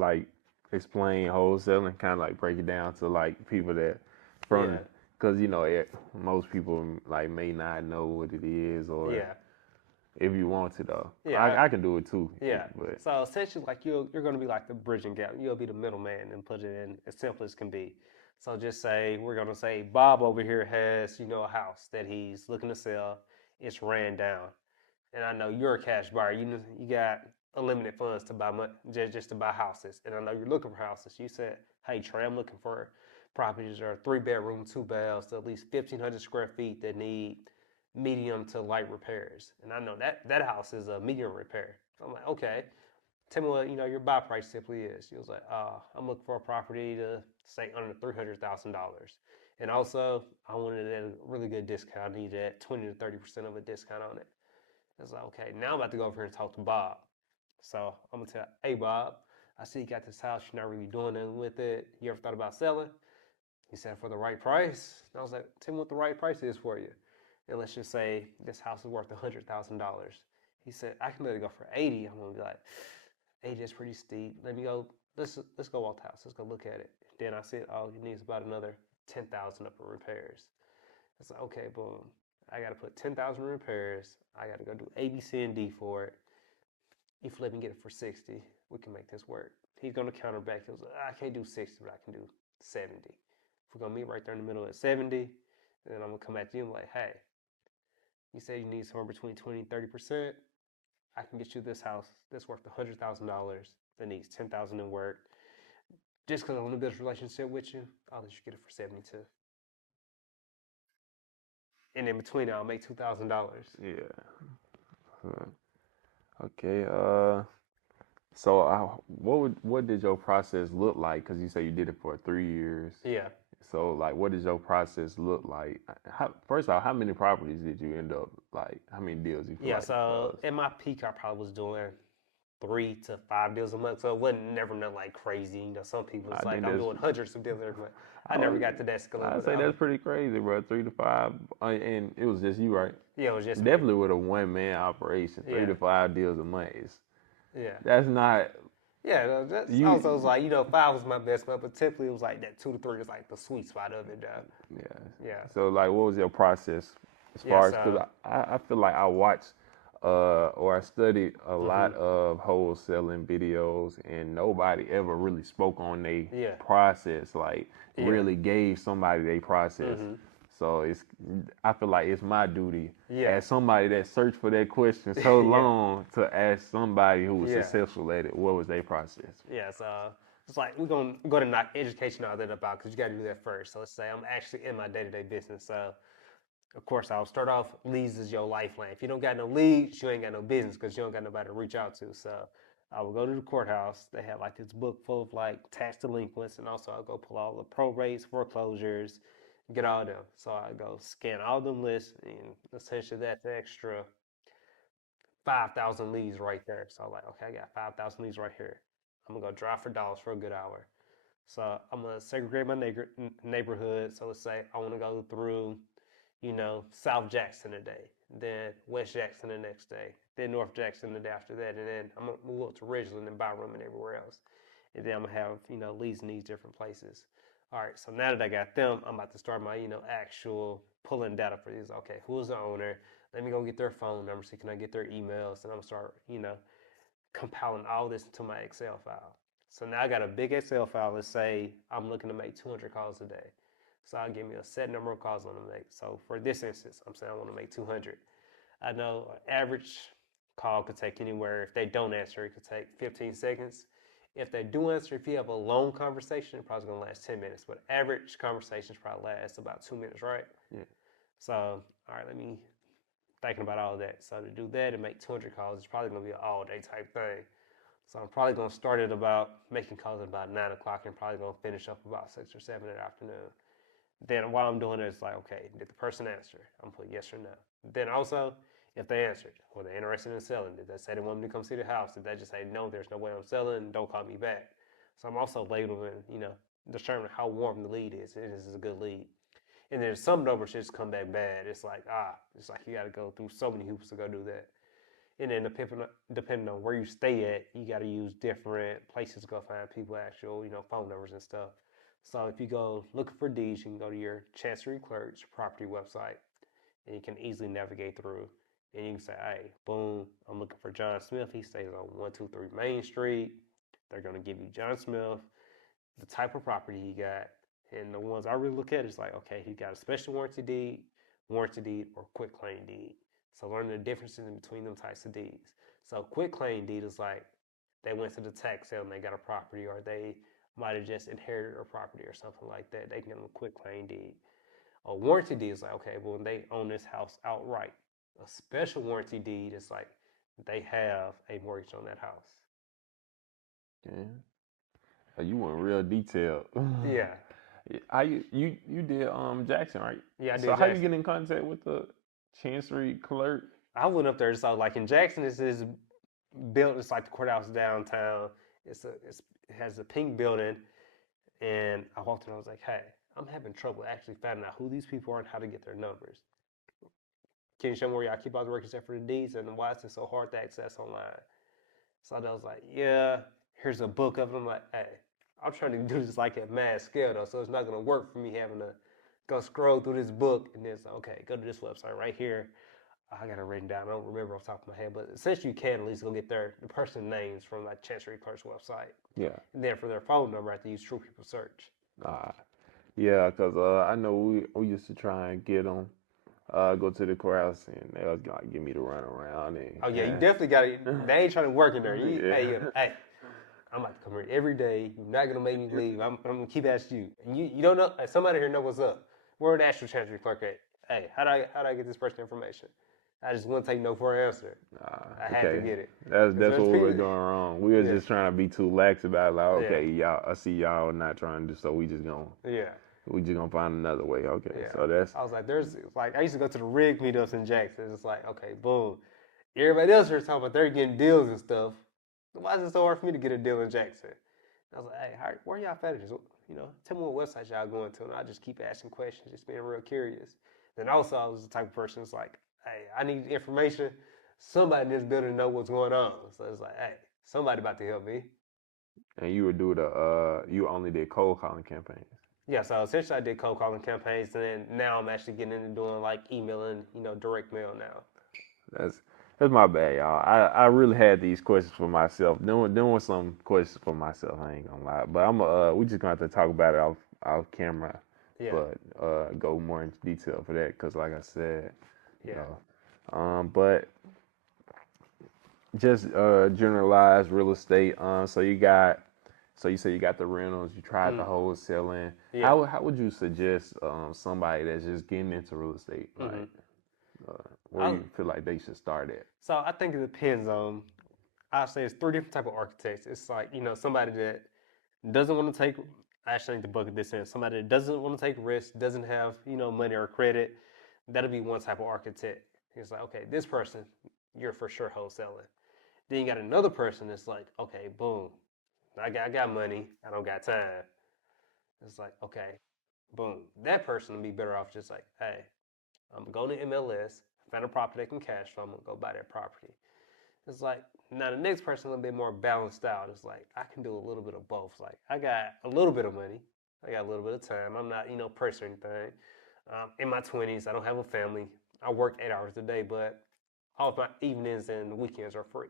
like explain wholesaling, kind of like break it down to like people that from, Yeah. because most people like may not know what it is, or Yeah. if you want to though, Yeah. I can do it too. Yeah. But So essentially, like you're going to be like the bridging gap. You'll be the middleman and put it in as simple as can be. So just say we're going to say Bob over here has a house that he's looking to sell. It's ran down, and I know you're a cash buyer. You got unlimited funds to buy just to buy houses, and I know you're looking for houses. You said, "Hey Trey, I'm looking for properties that are 3 bedroom, 2 baths, to at least 1,500 square feet that need medium to light repairs." And I know that house is a medium repair. So I'm like, okay, tell me what your buy price simply is. He was like, I'm looking for a property to say under $300,000, and also I wanted a really good discount. I need that 20 to 30% of a discount on it. It's like, okay, now I'm about to go over here and talk to Bob. So I'm gonna tell, hey Bob, I see you got this house. You're not really doing anything with it. You ever thought about selling? He said, for the right price. And I was like, tell me what the right price is for you. And let's just say this house is worth $100,000. He said, I can let it go for 80. I'm gonna be like, 80 is pretty steep. Let me go. Let's go walk the house. Let's go look at it. Then I said, oh, you need about another 10,000 up for repairs. It's like, okay, boom. I gotta put 10,000 in repairs. I gotta go do A, B, C, and D for it. If you let me get it for 60, we can make this work. He's gonna counter back. He was like, I can't do 60, but I can do 70. If we're gonna meet right there in the middle at 70, then I'm gonna come at you and be like, hey, you say you need somewhere between 20 and 30%. I can get you this house that's worth $100,000 that needs 10,000 in work. Just because I want to build a relationship with you, I'll let you get it for 72. And in between I'll make $2,000. yeah, okay. So what did your process look like? Because you say you did it for 3 years. Yeah. So like, what does your process look like? First of all, how many properties did you end up like? How many deals you feel Yeah. like you So closed? in my peak, I probably was doing 3 to 5 deals a month. So it wasn't never nothing like crazy. Some people it's I like think I'm that's doing hundreds of deals every month. I I never was got to that scale, I'd but say that's pretty crazy, bro. 3 to 5, and it was just you, right? yeah, it was just me. Definitely with a one man operation, three Yeah. to five deals a month is Yeah. that's not Yeah, that's you. also was like, 5 was my best month, but typically it was like that 2 to 3 was like the sweet spot of it, though. Yeah. Yeah. So like, what was your process as Yeah, far as? Because so, I feel like I watched or I studied a hmm lot of wholesaling videos, and nobody ever really spoke on their yeah, process, like yeah, really gave somebody their process. hmm So I feel like it's my duty yeah, as somebody that searched for that question so yeah, long to ask somebody who was yeah, successful at it what was their process. yeah. So it's like we're going to go to knock education all that about because you got to do that first. So let's say I'm actually in my day-to-day business. So of course, I'll start off leads is your lifeline. If you don't got no leads, you ain't got no business because you don't got nobody to reach out to. So I will go to the courthouse. They have like this book full of like tax delinquents, and also I'll go pull all the probates, foreclosures, get all them. So I go scan all them lists, and essentially that's an extra 5,000 leads right there. So I'm like, okay, I got 5,000 leads right here. I'm gonna go drive for dollars for a good hour. So I'm gonna segregate my neighborhood. So let's say I want to go through South Jackson today, then West Jackson the next day, then North Jackson the day after that, and then I'm gonna move up to Ridgeland and Byram and everywhere else. And then I'm gonna have, leads in these different places. All right, so now that I got them, I'm about to start my, actual pulling data for these. Okay, who's the owner? Let me go get their phone number. So can I get their emails? And I'm gonna start, compiling all this into my Excel file. So now I got a big Excel file. Let's say I'm looking to make 200 calls a day. So I'll give me a set number of calls I want to make. So for this instance, I'm saying I want to make 200. I know an average call could take anywhere, if they don't answer, it could take 15 seconds. If they do answer, if you have a long conversation, it's probably going to last 10 minutes. But average conversations probably last about 2 minutes, right? Yeah. So, all right, let me thinking about all that. So to do that and make 200 calls, it's probably going to be an all-day type thing. So I'm probably going to start at about making calls at about 9 o'clock and probably going to finish up about 6 or 7 in the afternoon. Then while I'm doing it, it's like, okay, did the person answer? I'm putting yes or no. Then also, if they answered, were they interested in selling? Did they say they want me to come see the house? Did they just say, no, there's no way I'm selling, don't call me back? So I'm also labeling, determining how warm the lead is. This is a good lead. And then some numbers just come back bad. It's like you got to go through so many hoops to go do that. And then depending on where you stay at, you got to use different places to go find people, actual, phone numbers and stuff. So if you go looking for deeds, you can go to your Chancery Clerk's property website, and you can easily navigate through. And you can say, hey, boom, I'm looking for John Smith. He stays on 123 Main Street. They're going to give you John Smith, the type of property he got. And the ones I really look at is like, okay, he got a special warranty deed, or quit claim deed. So learning the differences in between them types of deeds. So quit claim deed is like they went to the tax sale and they got a property, or they might have just inherited a property or something like that. They can get a quit claim deed. A warranty deed is like, okay, well, they own this house outright. A special warranty deed is like they have a mortgage on that house. Yeah. You went real detailed. Yeah. How you did Jackson, right? Yeah, I did. So Jackson. How you get in contact with the Chancery Clerk? I went up there. So like in Jackson, this is built. It's like the courthouse downtown. It has a pink building, and I walked in. I was like, hey, I'm having trouble actually finding out who these people are and how to get their numbers. Can you show me where y'all keep all the records except for the deeds, and why is it so hard to access online? So I was like, yeah, here's a book of them. I'm like, hey, I'm trying to do this like at mass scale though, so it's not gonna work for me having to go scroll through this book and then say, okay, go to this website right here. I got it written down. I don't remember off the top of my head, but essentially you can at least go get the person's names from like Chancery Clerk's website. Yeah. And then for their phone number, I have to use True People Search. Yeah, because I know we used to try and get them, go to the courthouse, and they was gonna give me the run around. And, oh yeah, you definitely got it. They ain't trying to work in there. Hey, I'm about to come here every day. You're not gonna make me leave. I'm gonna keep asking you. And you don't know. Somebody here know what's up. Where the actual Chancery Clerk at? Hey, how do I get this person's information? I just wouldn't take no for an answer. I had to get it. That's what we were going wrong. We were just trying to be too lax about it. Like, okay, y'all, I see y'all not trying to do so. We just gonna find another way. Okay, so that's. I was like, I used to go to the rig meetups in Jackson. It's like, okay, boom. Everybody else here talking about they're getting deals and stuff. Why is it so hard for me to get a deal in Jackson? I was like, hey, where y'all fetish? Tell me what websites y'all going to, and I just keep asking questions, just being real curious. Then also, I was the type of person that's like, hey, I need information. Somebody in this building know what's going on. So it's like, hey, somebody about to help me. And you would do you only did cold calling campaigns. Yeah, so essentially I did cold calling campaigns, and then now I'm actually getting into doing like emailing, direct mail now. That's my bad, y'all. I really had these questions for myself. Doing some questions for myself. I ain't gonna lie, but we just gonna have to talk about it off camera. Yeah. But go more into detail for that, because like I said, but just generalized real estate. So you say you got the rentals, you tried the wholesaling. Yeah. How would you suggest somebody that's just getting into real estate? Like, where you feel like they should start at? So I think it depends on. I'd say it's 3 different type of architects. It's like somebody that doesn't want to take. Actually, I need to bucket this in. Somebody that doesn't want to take risks, doesn't have money or credit. That'll be one type of architect. It's like, okay, this person, you're for sure wholesaling. Then you got another person that's like, okay, boom, I got money, I don't got time. It's like, okay, boom, that person will be better off just like, hey, I'm going to MLS, find a property they can cash flow, I'm gonna go buy that property. It's like, now the next person a little bit more balanced out. It's like, I can do a little bit of both. Like, I got a little bit of money, I got a little bit of time. I'm not, pressed or anything. In my 20s, I don't have a family. I work 8 hours a day, but all of my evenings and weekends are free.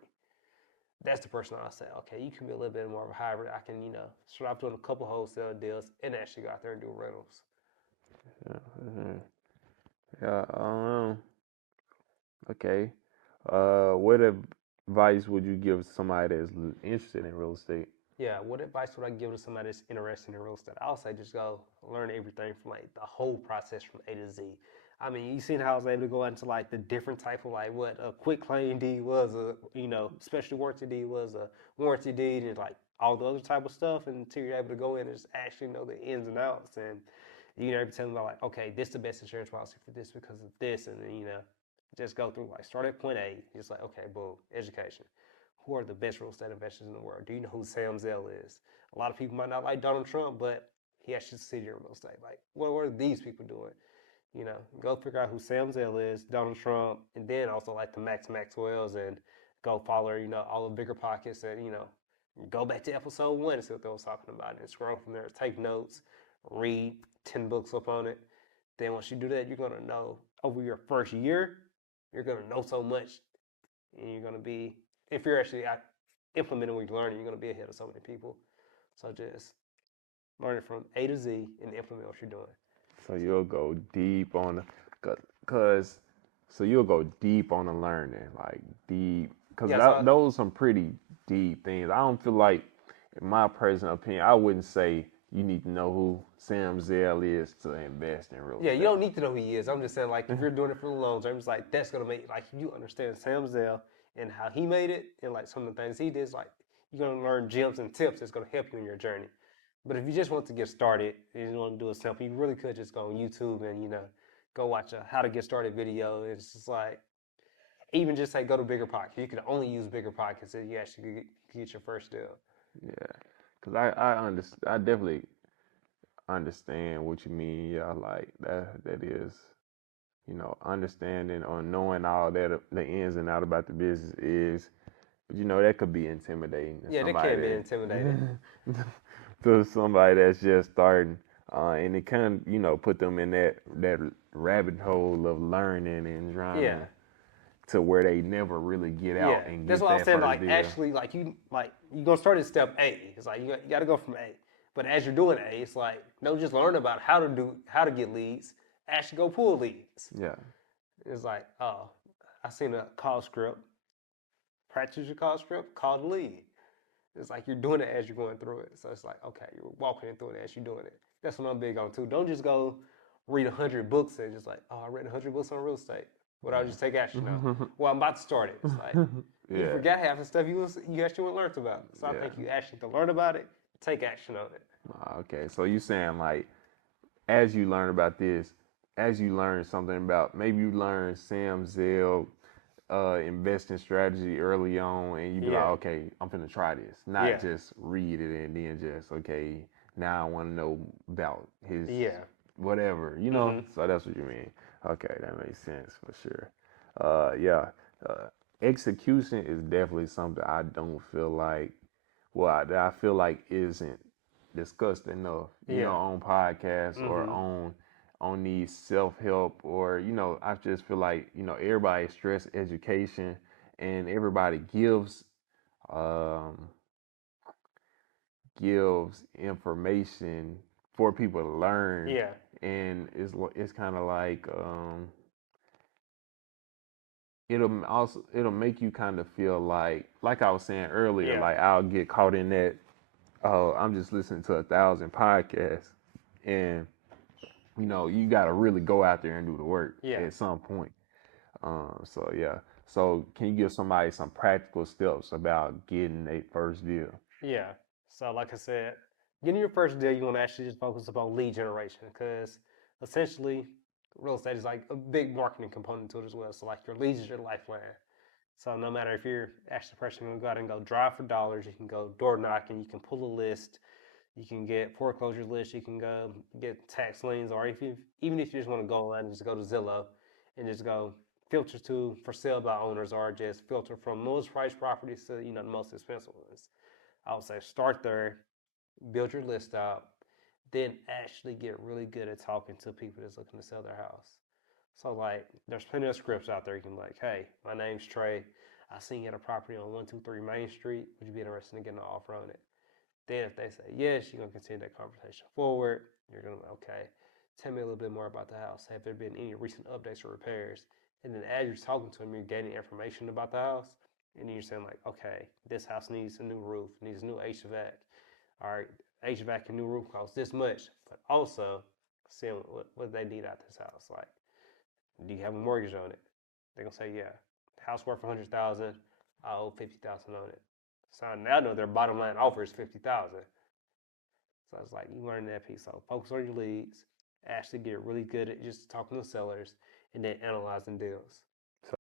That's the person I'll say, okay, you can be a little bit more of a hybrid. I can, start off doing a couple wholesale deals and actually go out there and do rentals. Yeah. Okay. What advice would you give somebody that's interested in real estate? Yeah, what advice would I give to somebody that's interested in real estate? I'll say just go learn everything from like the whole process from A to Z. I mean, you seen how I was able to go into like the different type of like what a quit claim deed was, special warranty deed was, a warranty deed, and like all the other type of stuff until you're able to go in and just actually know the ins and outs. And you able to tell them about like, okay, this is the best insurance policy for this because of this. And then, just go through like start at point A. Just like, okay, boom, education. Who are the best real estate investors in the world? Do you know who Sam Zell is? A lot of people might not like Donald Trump, but he actually succeeded in real estate. Like, what are these people doing? Go figure out who Sam Zell is, Donald Trump, and then also like the Maxwells and go follow, all the bigger podcasts and, go back to episode 1 and see what they was talking about and scroll from there, take notes, read 10 books up on it. Then once you do that, you're going to know over your first year, you're going to know so much. And you're going to be, if you're actually implementing what you're learning, you're going to be ahead of so many people. So just learn it from A to Z and implement what you're doing. So you'll go deep on so you'll go deep on the learning, like deep, because those are some pretty deep things. I don't feel like, in my personal opinion, I wouldn't say you need to know who Sam Zell is to invest in real estate. Yeah, you don't need to know who he is. I'm just saying, like, if you're doing it for the long term, it's like, that's going to make, like, you understand Sam Zell and how he made it and, like, some of the things he did, like, you're going to learn gems and tips that's going to help you in your journey. But if you just want to get started, and you want to do it simple, you really could just go on YouTube and, go watch a how to get started video. It's just like, even just say go to bigger pockets. You can only use bigger pockets if you actually get your first deal. Yeah, because I definitely understand what you mean. Yeah, like that is, understanding or knowing all that the ins and outs about the business is, but that could be intimidating. Yeah, that can be intimidating. To somebody that's just starting, and it kind of, put them in that rabbit hole of learning and trying to where they never really get out and get that's what I'm saying. Like, deal. Actually, you're gonna start at step A. It's like you got to go from A. But as you're doing A, it's like, don't just learn about how to get leads. Actually, go pull leads. Yeah. It's like, oh, I seen a call script. Practice your call script. Call the lead. It's like you're doing it as you're going through it. So it's like, okay, you're walking through it as you're doing it. That's what I'm big on too. Don't just go read 100 books and just like, oh, I read 100 books on real estate. But I'll just take action on. Well, I'm about to start it. It's like, you forgot half the stuff you actually learned about. So I think you actually to learn about it, take action on it. Okay, so you saying, like, as you learn about this, as you learn something about, maybe you learn Sam Zell investing strategy early on, and you be like, okay, I'm finna try this. Not just read it and then just, okay, now I want to know about his whatever, So that's what you mean. Okay, that makes sense for sure. Execution is definitely something I don't feel like, that I feel like isn't discussed enough, on podcasts or on these self-help, or I just feel like everybody stress education, and everybody gives information for people to learn, and it's kind of like it'll make you kind of feel like I was saying earlier, like I'll get caught in that, oh, I'm just listening to 1,000 podcasts, and you got to really go out there and do the work at some point. So can you give somebody some practical steps about getting a first deal? Yeah. So like I said, getting your first deal, you want to actually just focus upon lead generation, because essentially real estate is like a big marketing component to it as well. So like your leads is your lifeline. So no matter if you're actually a person who go out and go drive for dollars, you can go door knocking, you can pull a list, you can get foreclosure lists, you can go get tax liens, or even if you just want to go online and just go to Zillow and just go filter to for sale by owners, or just filter from lowest price properties to the most expensive ones. I would say start there, build your list out, then actually get really good at talking to people that's looking to sell their house. So like, there's plenty of scripts out there. You can be like, hey, my name's Trey. I seen you at a property on 123 Main Street. Would you be interested in getting an offer on it? Then if they say yes, you're going to continue that conversation forward. You're going to be, okay, tell me a little bit more about the house. Have there been any recent updates or repairs? And then as you're talking to them, you're gaining information about the house. And then you're saying like, okay, this house needs a new roof, needs a new HVAC. All right, HVAC and new roof costs this much. But also seeing what they need out this house. Like, do you have a mortgage on it? They're going to say, yeah. House worth $100,000, I owe $50,000 on it. So now I know their bottom line offer is $50,000. So it's like, you learn that piece. So focus on your leads, actually get really good at just talking to sellers, and then analyzing deals.